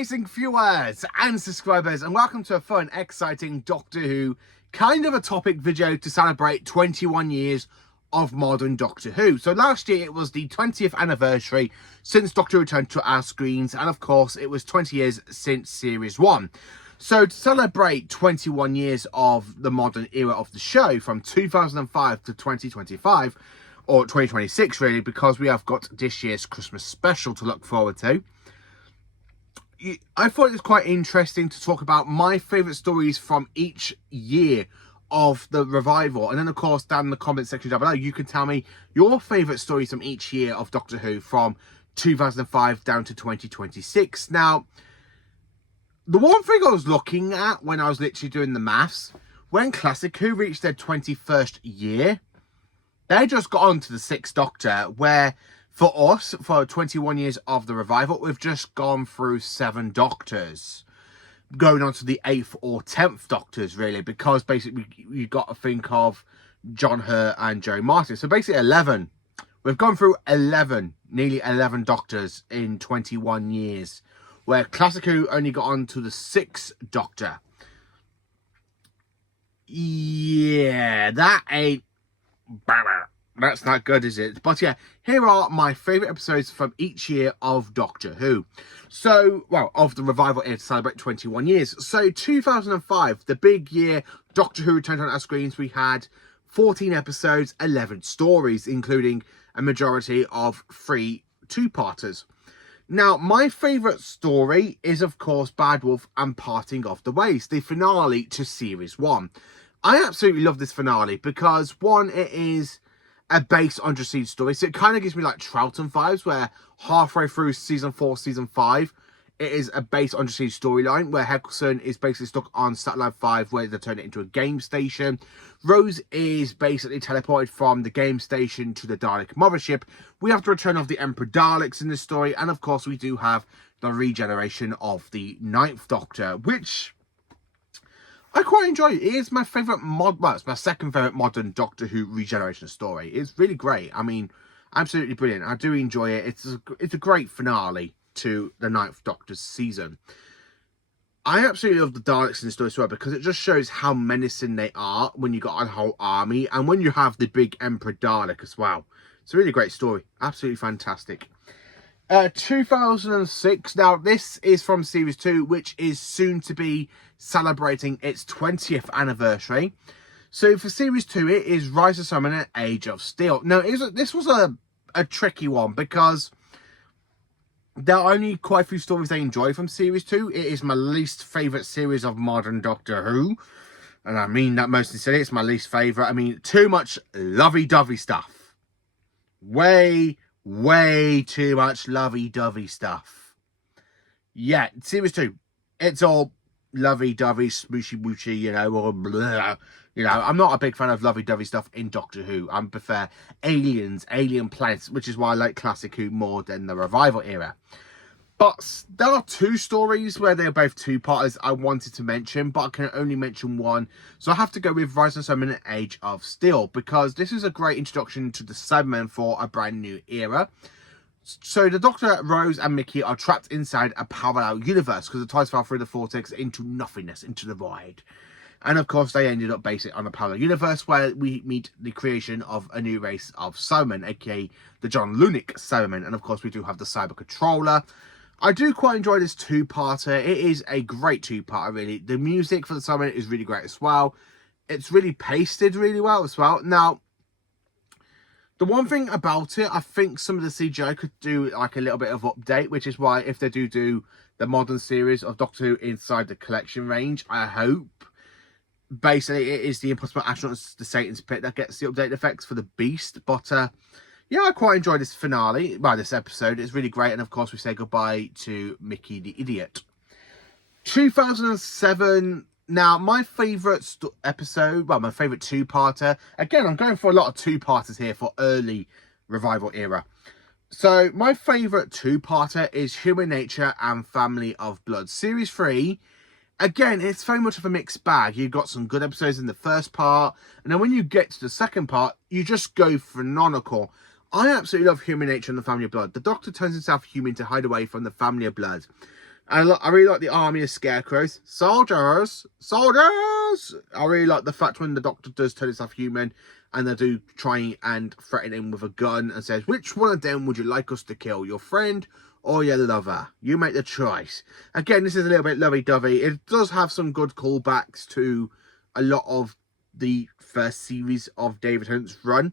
amazing viewers and subscribers, and welcome to a fun, exciting Doctor Who kind of a topic video to celebrate 21 years of modern Doctor Who. So last year it was the 20th anniversary since Doctor Who returned to our screens, and of course it was 20 years since Series 1. So to celebrate 21 years of the modern era of the show from 2005 to 2025, or 2026 really, because we have got this year's Christmas special to look forward to, I thought it was quite interesting to talk about my favourite stories from each year of the revival. And then, of course, down in the comment section down below, you can tell me your favourite stories from each year of Doctor Who from 2005 down to 2026. Now, the one thing I was looking at when I was literally doing the maths, when Classic Who reached their 21st year, they just got on to the 6th Doctor, where for us, for 21 years of the revival, we've just gone through 7 Doctors. Going on to the 8th or 10th Doctors, really, because basically you've got to think of John Hurt and Joe Martin. So basically 11. We've gone through 11, nearly 11 Doctors in 21 years, where Classic Who only got on to the 6th Doctor. Yeah, that ain't... That's not good, is it? But yeah, here are my favourite episodes from each year of Doctor Who. So, well, of the revival era to celebrate 21 years. So, 2005, the big year Doctor Who returned on our screens, we had 14 episodes, 11 stories, including a majority of 3 two-parters. Now, my favourite story is, of course, Bad Wolf and Parting of the Ways, the finale to Series 1. I absolutely love this finale because, one, it is a based on Jacie's story, so it kind of gives me like Troughton vibes, where halfway through season 4, season 5, it is a based on Jacie's storyline, where Heckleson is basically stuck on Satellite 5, where they turn it into a game station. Rose is basically teleported from the game station to the Dalek mothership. We have the return of the Emperor Daleks in this story, and of course we do have the regeneration of the 9th Doctor, which I quite enjoy. It is my favourite well, it's my second favourite modern Doctor Who regeneration story. It's really great. I mean, absolutely brilliant. I do enjoy it. It's a great finale to the 9th Doctor's season. I absolutely love the Daleks in the story as well, because it just shows how menacing they are when you got a whole army, and when you have the big Emperor Dalek as well. It's a really great story. Absolutely fantastic. 2006. Now, this is from Series 2, which is soon to be celebrating its 20th anniversary. So for Series 2, it is Rise of Solomon and Age of Steel. Now, this was a tricky one, because there are only quite a few stories I enjoy from Series 2. It is my least favourite series of modern Doctor Who. And I mean that most sincerely. It's my least favourite. I mean, too much lovey-dovey stuff. Way too much lovey-dovey stuff. Yeah, Series 2, it's all lovey-dovey, smooshy-wooshy, you know, or blah. You know, I'm not a big fan of lovey-dovey stuff in Doctor Who. I prefer aliens, alien planets, which is why I like Classic Who more than the Revival era. But there are 2 stories where they're both two-parters I wanted to mention, but I can only mention one. So I have to go with Rise of Solomon and Age of Steel, because this is a great introduction to the Cybermen for a brand new era. So the Doctor, Rose and Mickey are trapped inside a parallel universe, because the TIEs fell through the vortex into nothingness, into the void. And of course they ended up basically on a parallel universe, where we meet the creation of a new race of Cybermen, aka the John Lunick Cybermen. And of course we do have the Cyber Controller. I do quite enjoy this two-parter. It is a great two-parter, really. The music for the Cybermen is really great as well. It's really pasted really well as well. Now, the one thing about it, I think some of the CGI could do like a little bit of update, which is why if they do the modern series of Doctor Who inside the collection range, I hope basically it is the Impossible Astronauts, the Satan's Pit, that gets the update effects for the Beast. But yeah, I quite enjoyed this finale, well, this episode. It's really great. And of course, we say goodbye to Mickey the Idiot. 2007. Now, my favourite episode, well, my favourite two-parter. Again, I'm going for a lot of two-parters here for early Revival era. So, my favourite two-parter is Human Nature and Family of Blood. Series 3, again, it's very much of a mixed bag. You've got some good episodes in the first part, and then when you get to the second part, you just go phenomenal. I absolutely love Human Nature and the Family of Blood. The Doctor turns himself human to hide away from the Family of Blood. I really like the army of scarecrows. Soldiers! Soldiers! I really like the fact when the Doctor does turn himself human and they do try and threaten him with a gun and says, which one of them would you like us to kill? Your friend or your lover? You make the choice. Again, this is a little bit lovey-dovey. It does have some good callbacks to a lot of the first series of David Tennant's run.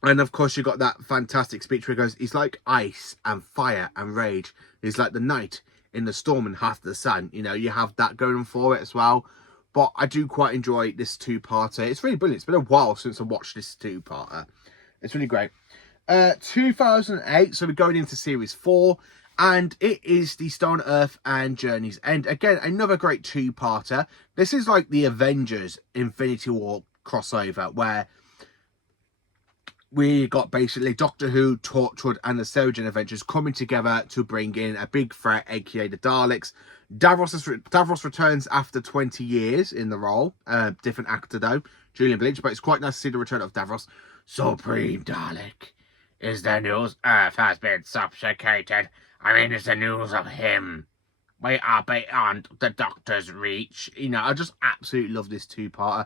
And of course, you got that fantastic speech where he goes, he's like ice and fire and rage. He's like the night in the storm and half the sun. You know, you have that going for it as well. But I do quite enjoy this two-parter. It's really brilliant. It's been a while since I watched this two-parter. It's really great. 2008, so we're going into series 4. And it is the Stone Earth and Journey's End. Again, another great two-parter. This is like the Avengers Infinity War crossover, where we got basically Doctor Who, Torchwood and the Sarah Avengers coming together to bring in a big threat, aka the Daleks. Davros returns after 20 years in the role. Different actor though, Julian Bleach, but it's quite nice to see the return of Davros. Supreme Dalek, is the news Earth has been subjugated? I mean, it's the news of him. We are beyond the Doctor's reach. You know, I just absolutely love this two-parter.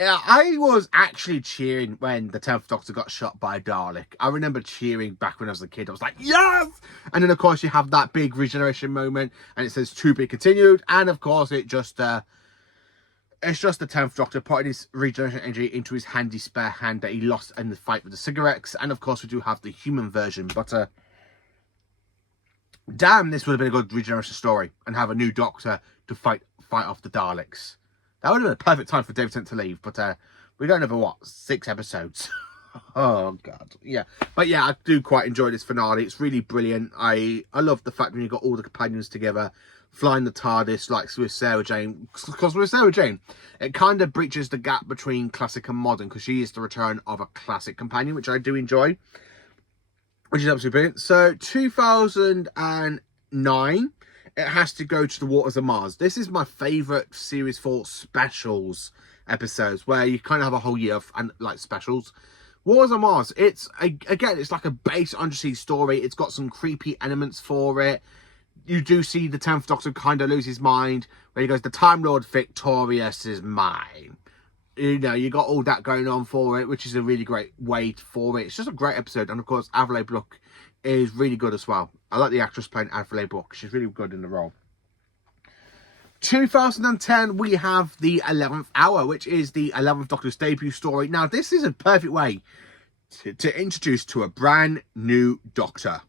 I was actually cheering when the 10th Doctor got shot by a Dalek. I remember cheering back when I was a kid. I was like, yes! And then, of course, you have that big regeneration moment, and it says to be continued. And, of course, it's just the 10th Doctor putting his regeneration energy into his handy spare hand that he lost in the fight with the cigarettes. And, of course, we do have the human version. But, damn, this would have been a good regeneration story, and have a new Doctor to fight off the Daleks. That would have been a perfect time for David Tennant to leave, but we don't have, what, 6 episodes? Oh, God. Yeah. But, yeah, I do quite enjoy this finale. It's really brilliant. I love the fact when you got all the companions together, flying the TARDIS, like with Sarah Jane. Because with Sarah Jane, it kind of breaches the gap between classic and modern, because she is the return of a classic companion, which I do enjoy, which is absolutely brilliant. So, 2009... it has to go to the Waters of Mars. This is my favourite Series 4 specials episodes, where you kind of have a whole year of like specials. Waters of Mars, it's, again, it's like a base undersea story. It's got some creepy elements for it. You do see the 10th Doctor kind of lose his mind, where he goes, the Time Lord Victorious is mine. You know, you got all that going on for it, which is a really great way for it. It's just a great episode. And, of course, Adelaide Brooke is really good as well. I like the actress playing Adelaide Brooke. She's really good in the role. 2010, we have the 11th Hour, which is the 11th Doctor's debut story. Now, this is a perfect way to introduce to a brand new Doctor.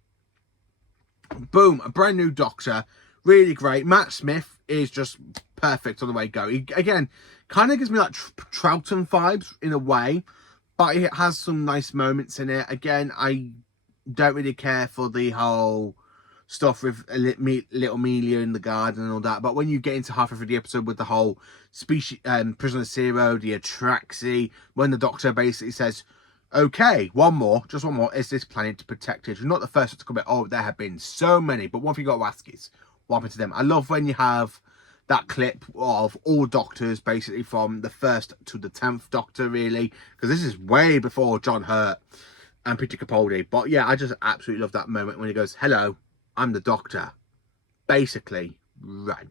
Boom, a brand new Doctor. Really great. Matt Smith is just perfect on the way go. He, again, kind of gives me like Troughton vibes in a way, but it has some nice moments in it. Again, I don't really care for the whole stuff with little Amelia in the garden and all that, but when you get into halfway through the episode with the whole species, Prisoner Zero, the Atraxi, when the Doctor basically says, okay, just one more, is this planet protected? You're not the first one to come out, oh, there have been so many, but one thing you got to ask is, what happened to them? I love when you have that clip of all Doctors, basically from the 1st to the 10th Doctor, really, because this is way before John Hurt and Peter Capaldi. But yeah, I just absolutely love that moment when he goes, hello, I'm the Doctor. Basically, run.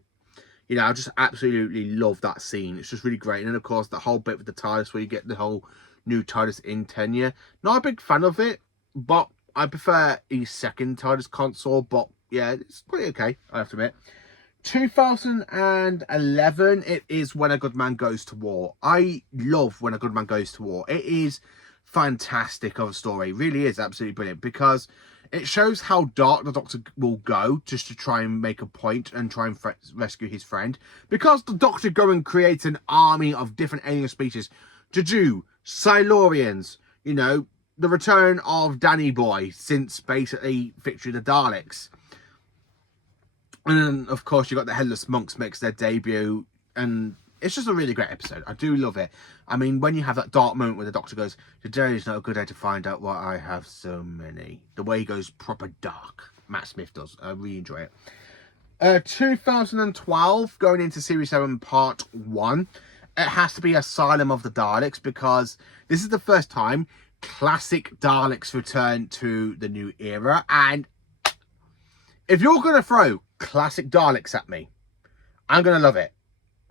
You know, I just absolutely love that scene. It's just really great. And then, of course, the whole bit with the TARDIS where you get the whole new TARDIS in tenure. Not a big fan of it, but I prefer his second TARDIS console. But yeah, it's pretty okay, I have to admit. 2011, it is When a Good Man Goes to War. I love When a Good Man Goes to War. It is fantastic of a story. It really is absolutely brilliant, because it shows how dark the Doctor will go just to try and make a point and try and rescue his friend. Because the Doctor go and creates an army of different alien species. Juju, Silurians, you know, the return of Danny Boy since basically Victory of the Daleks. And then, of course, you got the Headless Monks makes their debut, and it's just a really great episode. I do love it. I mean, when you have that dark moment where the Doctor goes, today is not a good day to find out why I have so many. The way he goes proper dark. Matt Smith does. I really enjoy it. 2012, going into Series 7, Part 1. It has to be Asylum of the Daleks, because this is the first time classic Daleks return to the new era. And if you're going to throw classic Daleks at me, I'm going to love it.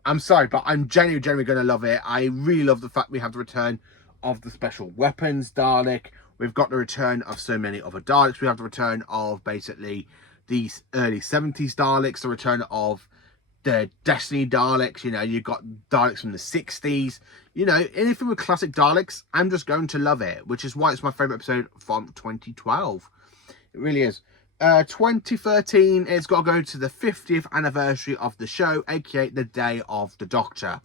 I'm sorry, but I'm genuinely going to love it. I really love the fact we have the return of the special weapons Dalek. We've got the return of so many other Daleks. We have the return of basically these early 70s Daleks, the return of the Destiny Daleks. You know, you've got Daleks from the 60s. You know, anything with classic Daleks, I'm just going to love it, which is why it's my favourite episode from 2012. It really is. 2013, it's got to go to the 50th anniversary of the show, aka the Day of the Doctor,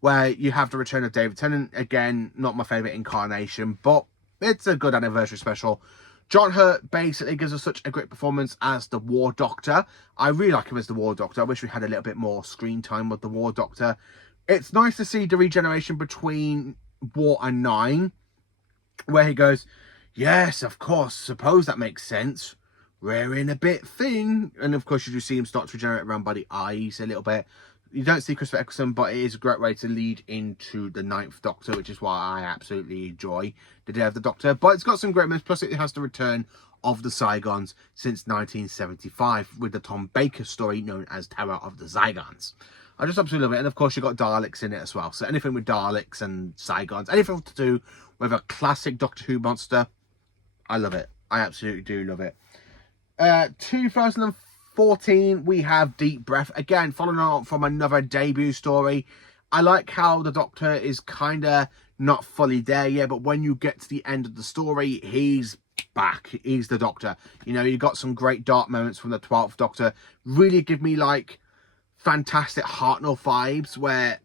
where you have the return of David Tennant. Again, not my favourite incarnation, but it's a good anniversary special. John Hurt basically gives us such a great performance as the War Doctor. I really like him as the War Doctor. I wish we had a little bit more screen time with the War Doctor. It's nice to see the regeneration between War and Nine, where he goes, yes, of course, suppose that makes sense. Wearing a bit thin. And of course, you do see him start to regenerate around by the eyes a little bit. You don't see Christopher Eccleston, but it is a great way to lead into the 9th Doctor, which is why I absolutely enjoy the Day of the Doctor. But it's got some great moments, plus it has the return of the Zygons since 1975 with the Tom Baker story known as Terror of the Zygons. I just absolutely love it. And of course, you've got Daleks in it as well. So anything with Daleks and Zygons, anything to do with a classic Doctor Who monster, I love it. I absolutely do love it. 2014, we have Deep Breath. Again, following on from another debut story. I like how the Doctor is kind of not fully there yet, but when you get to the end of the story, he's back. He's the Doctor. You know, you got some great dark moments from the 12th Doctor. Really give me, like, fantastic Hartnell vibes, where,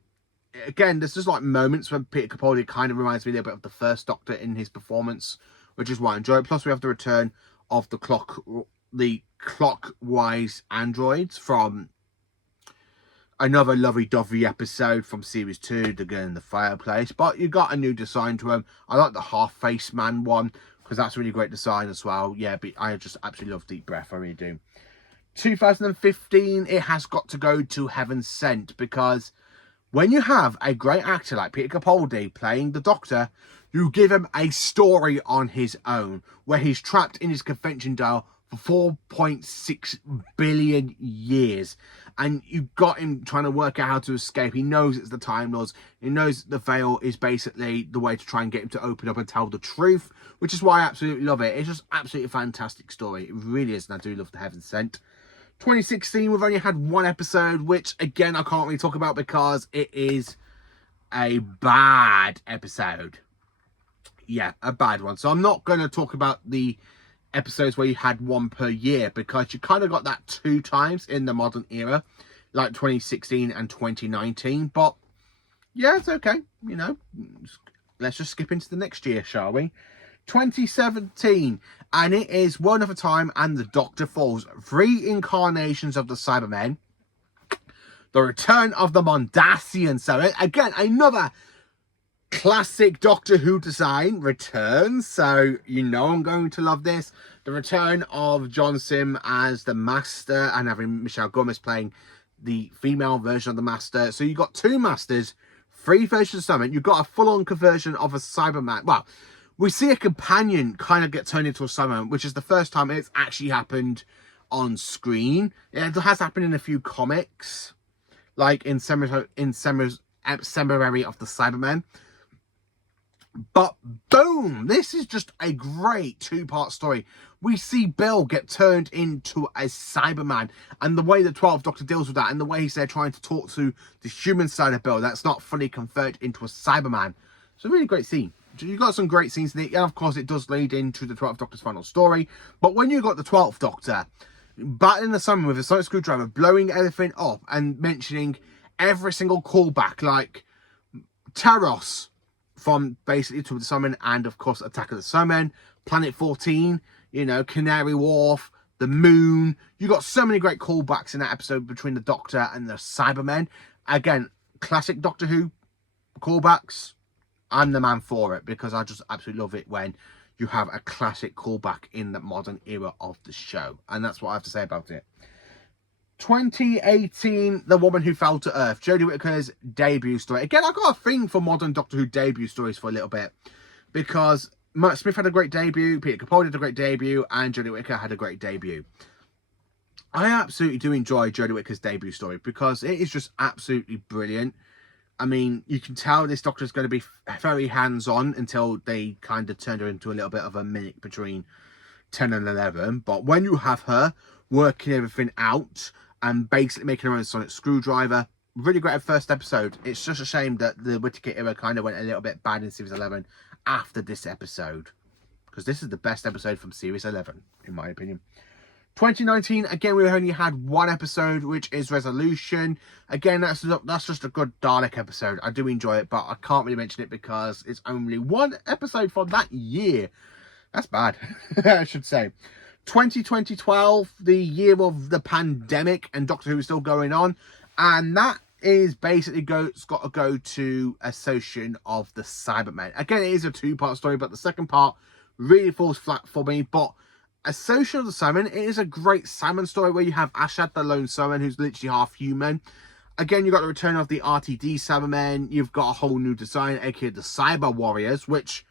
again, there's just, like, moments when Peter Capaldi kind of reminds me a little bit of the first Doctor in his performance, which is why I enjoy it. Plus, we have the return of the clockwise androids from another lovey-dovey episode from series 2, The Girl in the Fireplace. But you got a new design to them. I like the half-face man one, because that's a really great design as well. Yeah, but I just absolutely love Deep Breath. I really do. 2015, it has got to go to Heaven Sent, because when you have a great actor like Peter Capaldi playing the Doctor, you give him a story on his own, where he's trapped in his convention dial for 4.6 billion years. And you've got him trying to work out how to escape. He knows it's the Time Lords. He knows the veil is basically the way to try and get him to open up and tell the truth, which is why I absolutely love it. It's just absolutely a fantastic story. It really is, and I do love the Heaven Sent. 2016, we've only had one episode, which, again, I can't really talk about because it is a bad episode. Yeah, a bad one. So I'm not going to talk about the episodes where you had one per year, because you kind of got that 2 times in the modern era, like 2016 and 2019. But yeah, it's okay. You know, let's just skip into the next year, shall we? 2017, and it is One of a Time and the Doctor Falls. 3 incarnations of the Cybermen. The return of the Mondasian. So again, another classic Doctor Who design returns, so you know I'm going to love this. The return of John Sim as the Master, and having Michelle Gomez playing the female version of the Master. So you got 2 Masters, 3 versions of Summon. You've got a full-on conversion of a Cyberman. Well, we see a companion kind of get turned into a Cyberman, which is the first time it's actually happened on screen. It has happened in a few comics, like in Cemetery of the Cybermen. But boom, this is just a great 2-part story. We see Bill get turned into a Cyberman, and the way the 12th Doctor deals with that, and the way he's there trying to talk to the human side of Bill that's not fully converted into a Cyberman. It's a really great scene. You've got some great scenes in it, and of course it does lead into the 12th Doctor's final story. But when you got the 12th Doctor battling the sun with a sonic screwdriver, blowing everything up, and mentioning every single callback, like Taros from basically To the Summon, and of course Attack of the Summon, Planet 14, you know, Canary Wharf, the Moon. You got so many great callbacks in that episode between the Doctor and the Cybermen. Again, classic Doctor Who callbacks. I'm the man for it, because I just absolutely love it when you have a classic callback in the modern era of the show. And that's what I have to say about it. 2018, The Woman Who Fell to Earth, Jodie Whittaker's debut story. Again, I got a thing for modern Doctor Who debut stories for a little bit, because Matt Smith had a great debut, Peter Capaldi had a great debut, and Jodie Whittaker had a great debut. I absolutely do enjoy Jodie Whittaker's debut story because it is just absolutely brilliant. I mean, you can tell this Doctor is going to be very hands-on until they kind of turned her into a little bit of a mimic between 10 and 11. But when you have her working everything out and basically making her own sonic screwdriver, really great first episode. It's just a shame that the Whittaker era kind of went a little bit bad in Series 11 after this episode. Because this is the best episode from Series 11, in my opinion. 2019, again, we only had one episode, which is Resolution. Again, that's just a good Dalek episode. I do enjoy it, but I can't really mention it because it's only one episode from that year. That's bad, I should say. 2012, the year of the pandemic, and Doctor Who is still going on. And that is basically it's got to go to Ascension of the Cybermen. Again, it is a two-part story, but the second part really falls flat for me. But Ascension of the Cybermen, it is a great Cyberman story where you have Ashad, the lone Cyberman, who's literally half human. Again, you've got the return of the RTD Cybermen. You've got a whole new design, aka the Cyber Warriors, which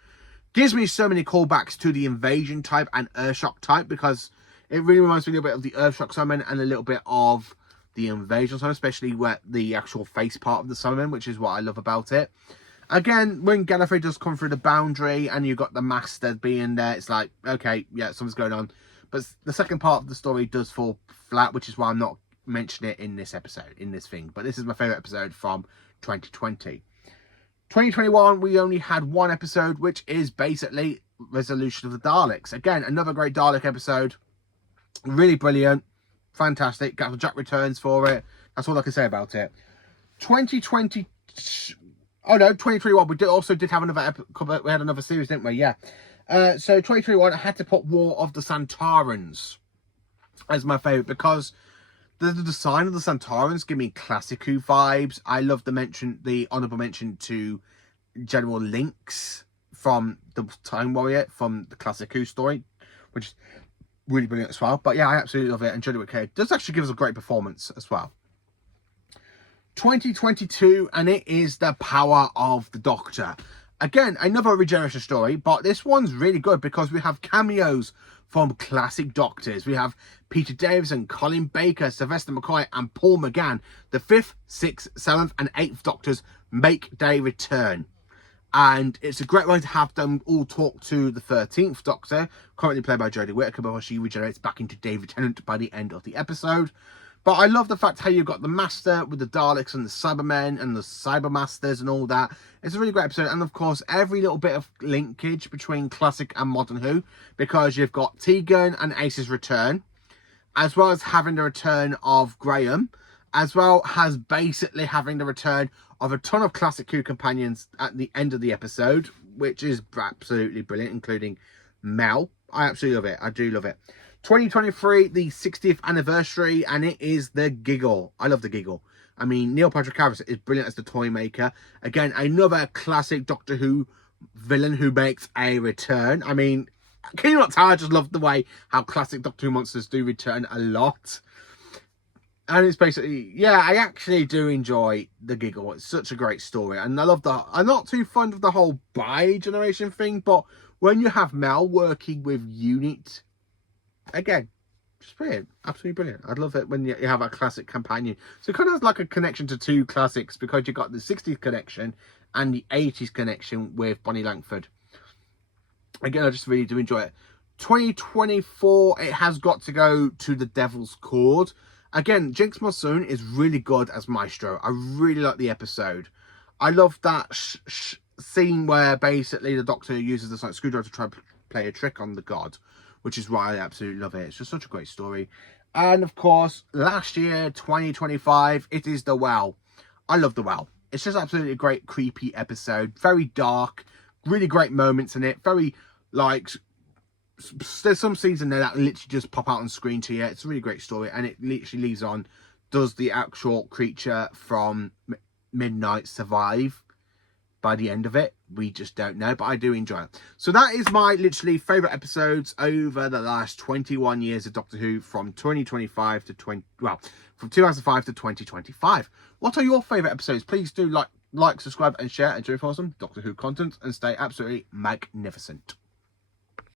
gives me so many callbacks to the Invasion type and Earthshock type, because it really reminds me a little bit of the Earthshock Cybermen and a little bit of the Invasion Cybermen, especially where the actual face part of the Cybermen, which is what I love about it. Again, when Gallifrey does come through the boundary and you've got the Master being there, it's like, okay, yeah, something's going on. But the second part of the story does fall flat, which is why I'm not mentioning it in this episode, in this thing. But this is my favourite episode from 2020. 2021, we only had one episode, which is basically Resolution of the Daleks. Again, another great Dalek episode. Really brilliant. Fantastic. Captain Jack returns for it. That's all I can say about it. 2020... Oh no, 2021. We did have another we had another series, didn't we? Yeah. So 2021, I had to put War of the Santarans as my favourite because the design of the Santarans give me classic Who vibes. I love the honourable mention to General Lynx from the Time Warrior from the classic Who story, which is really brilliant as well. But yeah, I absolutely love it. And Jodie Whittaker does actually give us a great performance as well. 2022, and it is The Power of the Doctor. Again, another regeneration story, but this one's really good because we have cameos from classic Doctors. We have Peter Davison, Colin Baker, Sylvester McCoy, and Paul McGann. The 5th, 6th, 7th, and 8th Doctors make their return. And it's a great way to have them all talk to the 13th Doctor, currently played by Jodie Whittaker, before she regenerates back into David Tennant by the end of the episode. But I love the fact how you've got the Master with the Daleks and the Cybermen and the Cybermasters and all that. It's a really great episode. And of course, every little bit of linkage between classic and modern Who, because you've got Tegan and Ace's return, as well as having the return of Graham, as well as basically having the return of a ton of classic Who companions at the end of the episode, which is absolutely brilliant, including Mel. I absolutely love it. I do love it. 2023, the 60th anniversary, and it is the Giggle. I love the Giggle. I mean, Neil Patrick Harris is brilliant as the Toy Maker. Again, another classic Doctor Who villain who makes a return. I mean, can you not tell? I just love the way how classic Doctor Who monsters do return a lot. And it's basically, yeah, I actually do enjoy the Giggle. It's such a great story. And I love I'm not too fond of the whole bi-generation thing, but when you have Mel working with Unit, again, just brilliant. Absolutely brilliant. I'd love it when you have a classic companion. So it kind of has like a connection to two classics, because you've got the 60s connection and the 80s connection with Bonnie Langford. Again, I just really do enjoy it. 2024, it has got to go to The Devil's Cord. Again, Jinx Monsoon is really good as Maestro. I really like the episode. I love that scene where basically the Doctor uses the screwdriver to try to play a trick on the god, which is why I absolutely love it. It's just such a great story. And of course, last year, 2025, it is The Well. I love The Well. It's just absolutely a great, creepy episode. Very dark. Really great moments in it. Very, like, there's some scenes in there that literally just pop out on screen to you. It's a really great story. And it literally leaves on, does the actual creature from Midnight survive by the end of it? We just don't know, but I do enjoy it. So that is my literally favourite episodes over the last 21 years of Doctor Who, from 2025 to from 2005 to 2025. What are your favourite episodes? Please do like, subscribe and share, and join for some Doctor Who content, and stay absolutely magnificent.